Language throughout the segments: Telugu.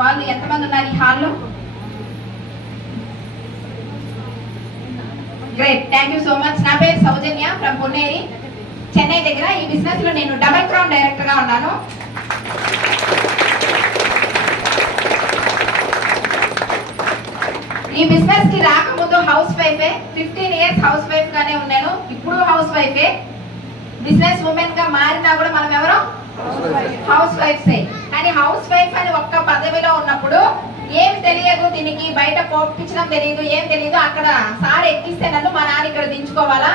వాళ్ళు ఎంతమంది ఉన్నారు ఈ హాల్లో? Great, thank you so much. నా పేరు సౌజన్య ఫ్రమ్ పున్నేరి, చెన్నై దగ్గర. ఈ బిజినెస్ లో నేను డబుల్ క్రౌన్ డైరెక్టర్ గా ఉన్నాను. ఈ బిజినెస్ కి రాకముందు హౌస్ వైఫే, 15 years హౌస్ వైఫ్ గానే ఉన్నాను. ఇప్పుడు హౌస్ వైఫే. బిజినెస్ ఉమెన్ గా మారినా కూడా మనం ఎవరో హౌస్ వైఫ్సే. కానీ హౌస్ వైఫ్ అని ఒక్క పదవిలో ఉన్నప్పుడు ఏమి తెలియదు, దీనికి బయట పోపించడం తెలియదు, ఏం తెలియదు. అక్కడ సార్ ఎక్కిస్తే నన్ను మా నాన్న ఇక్కడ దించుకోవాలా,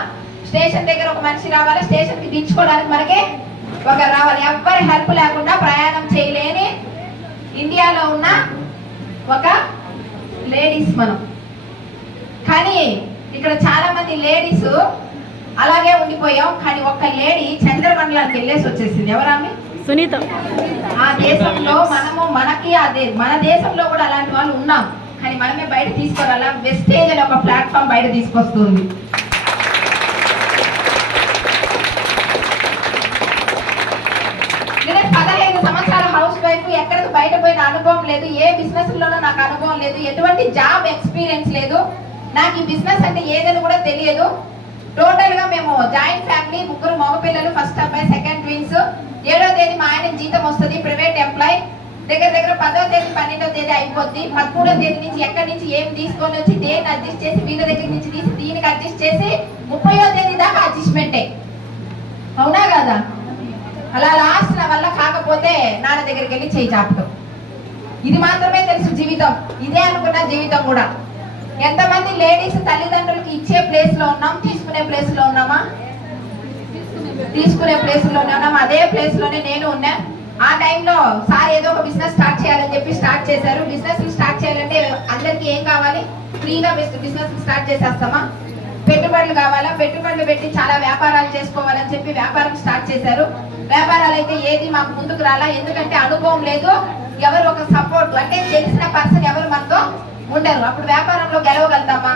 స్టేషన్ దగ్గర ఒక మనిషి రావాలా, స్టేషన్ కి దించుకోవడానికి మనకే ఒకరు రావాలి. ఎవ్వరి హెల్ప్ లేకుండా ప్రయాణం చేయలేని ఇండియాలో ఉన్న ఒక లేడీస్ మనం. కానీ ఇక్కడ చాలా మంది లేడీస్ అలాగే ఉండిపోయాం. కానీ ఒక్క లేడీ చంద్రమండలానికి వెళ్ళేసి వచ్చేసింది. ఎవరామె? సునీత. ఆ దేశంలో మన దేశంలో కూడా అలాంటి వాళ్ళు ఉన్నాం. కానీ మనమే బయట తీసుకురాలా. వెస్టేజ్ అనే ఒక ప్లాట్ఫామ్ బయట తీసుకొస్తుంది. నేను 15 సంవత్సరాల హౌస్ వైఫ్, ఎక్కడికి బయట పోయిన అనుభవం లేదు, ఏ బిజినెస్ లోనూ నాకు అనుభవం లేదు, ఎటువంటి జాబ్ ఎక్స్పీరియన్స్ లేదు. నాకు ఈ బిజినెస్ అంటే ఏదని కూడా తెలియదు. టోటల్ గా మేము జాయింట్ ఫ్యామిలీ, 3 మగపిల్లలు, ఫస్ట్ అబ్బాయి, సెకండ్ ట్విన్స్. 7వ తేదీ మా ఆయన జీతం వస్తుంది, ప్రైవేట్ ఎంప్లాయ్. దగ్గర 10వ తేదీ 12వ తేదీ అయిపోద్ది. 13వ తేదీ నుంచి ఎక్కడి నుంచి ఏం తీసుకొని వచ్చి దేన్ని అడ్జస్ట్ చేసి వీళ్ళ దగ్గర నుంచి తీసి దీనికి అడ్జస్ట్ చేసి 30వ తేదీ దాకా అడ్జస్ట్మెంటే. అవునా కదా? అలా లాస్ట్ నా వల్ల కాకపోతే నాన్న దగ్గరికి వెళ్ళి చేయి చాపటం. ఇది మాత్రమే తెలుసు జీవితం. ఇదే అనుకున్న జీవితం కూడా. ఎంతమంది లేడీస్ తల్లిదండ్రులకి ఇచ్చే ప్లేస్ లో ఉన్నాం, తీసుకునే ప్లేస్ లో ఉన్నామా? తీసుకునే ప్లేస్ లోనే ఉన్నాం. అదే ప్లేస్ లోనే నేను ఉన్నా. ఆ టైంలో సార్ ఏదో ఒక బిజినెస్ స్టార్ట్ చేయాలని చెప్పి స్టార్ట్ చేశారు. బిజినెస్ స్టార్ట్ చేయాలంటే అందరికి ఏం కావాలి? ఫ్రీగా బిజినెస్ స్టార్ట్ చేసేస్తామా? పెట్టుబడులు కావాలా? పెట్టుబడులు పెట్టి చాలా వ్యాపారాలు చేసుకోవాలని చెప్పి వ్యాపారం స్టార్ట్ చేశారు. వ్యాపారాలు అయితే ఏది మాకు ముందుకు రాలా. ఎందుకంటే అనుభవం లేదు, ఎవరు ఒక సపోర్ట్ అంటే తెలిసిన పర్సన్ ఎవరు మనతో ఉండరు. అప్పుడు వ్యాపారంలో గెలవగలుగుతామా?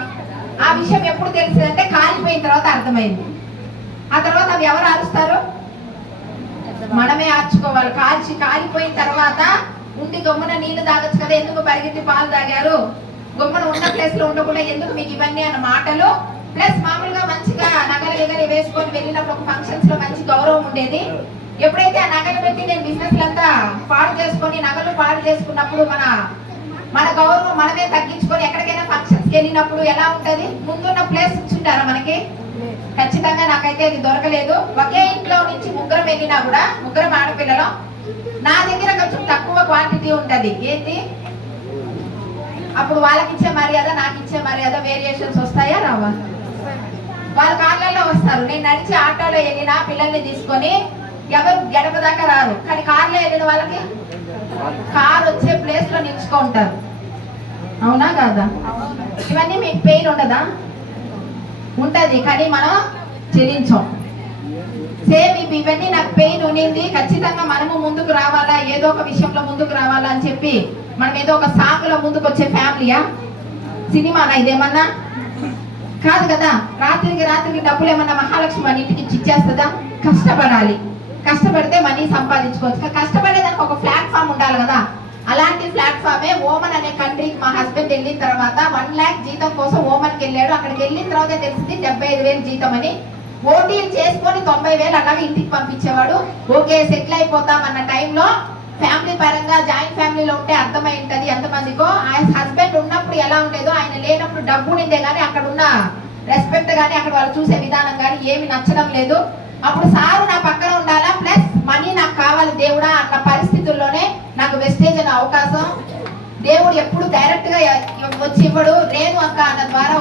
ఆ విషయం ఎప్పుడు తెలిసిందంటే కాలిపోయిన తర్వాత అర్థమైంది. ఆ తర్వాత అవి ఎవరు అరుస్తారు? మనమే ఆర్చుకోవాలి. కాలిపోయిన తర్వాత ఉండి గమ్మున నీళ్లు తాగొచ్చు కదా, ఎందుకు పరిగెత్తి పాలు తాగారు, గమ్మున ఉన్న ప్లేస్ లో ఉండకుండా ఎందుకు మీకు ఇవన్నీ అన్న మాటలు. ప్లస్ మామూలుగా మంచిగా నగలు ఎగలి వేసుకొని వెళ్ళినప్పుడు ఒక ఫంక్షన్స్ లో మంచి గౌరవం ఉండేది. ఎప్పుడైతే ఆ నగలు పెట్టి నేను బిజినెస్ అంతా పాడు చేసుకొని నగలు పాడు చేసుకున్నప్పుడు మన గౌరవం మనమే తగ్గించుకొని ఎక్కడికైనా ఫంక్షన్స్కి వెళ్ళినప్పుడు ఎలా ఉంటది? ముందున్న ప్లేస్ ఇచ్చుంటారా మనకి? ఖచ్చితంగా నాకైతే అది దొరకలేదు. ఒకే ఇంట్లో నుంచి 3 వెళ్ళినా కూడా 3 ఆడపిల్లలు, నా దగ్గర కొంచెం తక్కువ క్వాంటిటీ ఉంటది. ఏంటి? అప్పుడు వాళ్ళకి ఇచ్చే మర్యాద, నాకు ఇచ్చే మర్యాద వేరియేషన్స్ వస్తాయా రావా? వాళ్ళ కార్లలో వస్తారు, నేను నడిచి ఆటోలో వెళ్ళినా పిల్లల్ని తీసుకొని ఎవరు గడప దాకా రారు. కానీ కార్లో వెళ్ళిన వాళ్ళకి కార్ వచ్చే ప్లేస్ లో నిల్చుకుంటారు. అవునా కాదా? ఇవన్నీ మీకు పెయిన్ ఉండదా? ఉంటది, కానీ మనం చెల్లించాం. సేమ్ ఇవన్నీ నాకు పెయిన్ ఉండింది. ఖచ్చితంగా మనము ముందుకు రావాలా, ఏదో ఒక విషయంలో ముందుకు రావాలా అని చెప్పి మనం ఏదో ఒక సాంగ్ లో ముందుకు వచ్చే ఫ్యామిలీయా? సినిమానా ఇదేమన్నా? కాదు కదా. రాత్రికి డబ్బులు ఏమన్నా మహాలక్ష్మి మన ఇంటికి ఇచ్చేస్తుందా? కష్టపడాలి. కష్టపడితే మనీ సంపాదించుకోవచ్చు. కష్టపడేదానికి ఒక ప్లాట్ఫామ్ ఉండాలి కదా. అలాంటి ప్లాట్ఫామే ఓమన్ అనే కంట్రీకి మా హస్బెండ్ వెళ్ళిన తర్వాత 1 lakh జీతం కోసం ఓమన్కి వెళ్ళాడు. అక్కడికి వెళ్ళిన తర్వాత తెలిసింది 75,000 జీతం అని. ఓటీలు చేసుకొని 90,000 అలాగే ఇంటికి పంపించేవాడు. ఓకే సెటిల్ అయిపోతాం అన్న టైంలో ఫ్యామిలీ పరంగా జాయింట్ ఫ్యామిలీలో ఉంటే అర్థమై ఉంటది ఎంతమందికో. ఆయన హస్బెండ్ ఉన్నప్పుడు ఎలా ఉండేదో, ఆయన లేనప్పుడు డబ్బు నిందే కానీ అక్కడ ఉన్న రెస్పెక్ట్ కానీ అక్కడ వాళ్ళు చూసే విధానం కానీ ఏమి నచ్చడం లేదు. అప్పుడు సారు నా పక్కన ఉండాలా, ప్లస్ మనీ నాకు కావాలి దేవుడా అన్న పరిస్థితుల్లోనే నాకు వెస్టేజ్ అనే అవకాశం దేవుడు ఎప్పుడు డైరెక్ట్ గా వచ్చి ఇవ్వడు. రేణు అక్క అన్న ద్వారా